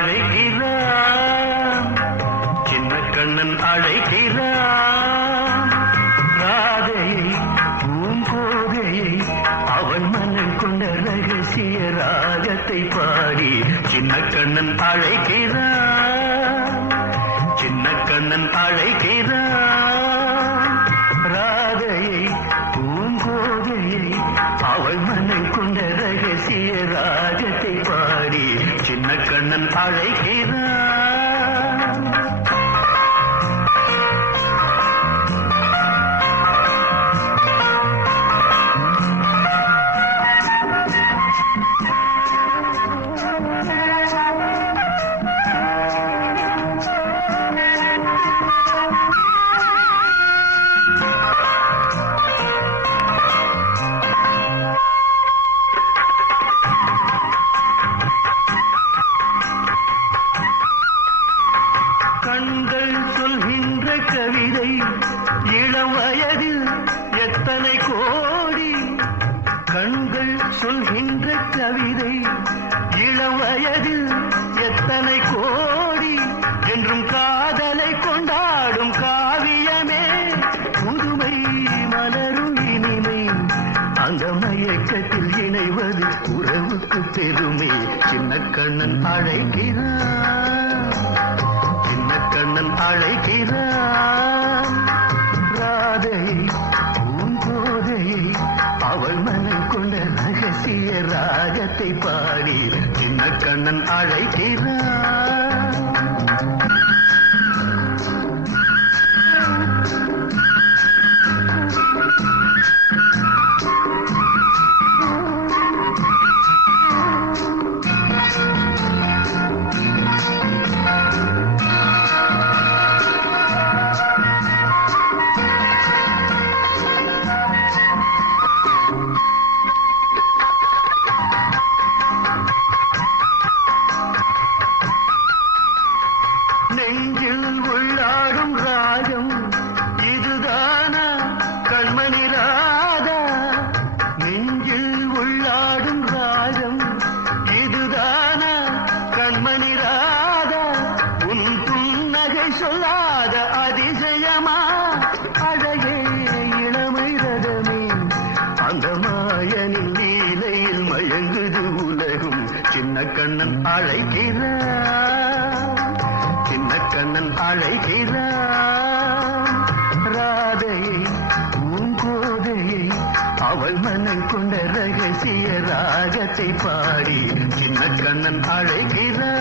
அழைக்கிறான், சின்ன கண்ணன் அழைக்கிறான். ராதையை பூங்கோதையை அவள் மனம் கொண்ட ரகசிய ராகத்தை பாடி சின்ன கண்ணன் அழைக்கிறான், சின்ன கண்ணன் அழைக்கிறான். ராதையை பூங்கோதையை அவள் மனம் கொண்ட ரகசிய ராகத்தை பாடி சின்ன கண்ணன் அழைக்கிறான். கண்கள் சொல்கின்ற கவிதை இளம் வயதில் எத்தனை கோடி, கண்கள் சொல்கின்ற கவிதை இளம் வயதில் எத்தனை கோடி, என்றும் காதலை கொண்டாடும் காவியமே புதுமை மலரும் இனிமை, அந்த மயக்கத்தில் இணைவது உறவுக்கு பெருமை. சின்ன கண்ணன் அழைக்கிறான், சின்ன கண்ணன் அழைக்கிறான். ராதையை பூங்கோதையை அவள் மனம் கொண்ட ரகசிய ராகத்தை பாடி சின்ன கண்ணன் அழைக்கிறான். நெஞ்சில் உள்ளாடும் ராகம் இதுதானா கண்மணி ராதா, நெஞ்சில் உள்ளாடும் ராகம் இதுதானா கண்மணி ராதா, உன் புன்னகை சொல்லாத அதிசயமா அழகே இளமை ரதமே, அந்த மாயனின் லீலையில் மயங்குது உலகும். சின்ன கண்ணன் அழைக்கிறான், சின்ன கண்ணன் அழைக்கிறான். ராதையை பூங்கோதையை அவள் மனம் கொண்ட ரகசிய ராகத்தை பாடி சின்ன கண்ணன் அழைக்கிறான்.